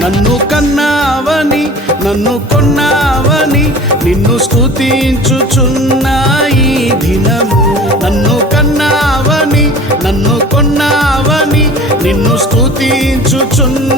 నన్ను కన్నావని నన్ను కొన్నావని నిన్ను స్తుతించుచున్నా ఈ దినము. నన్ను కన్నావని నన్ను కొన్నావని నిన్ను స్తుతించుచున్నా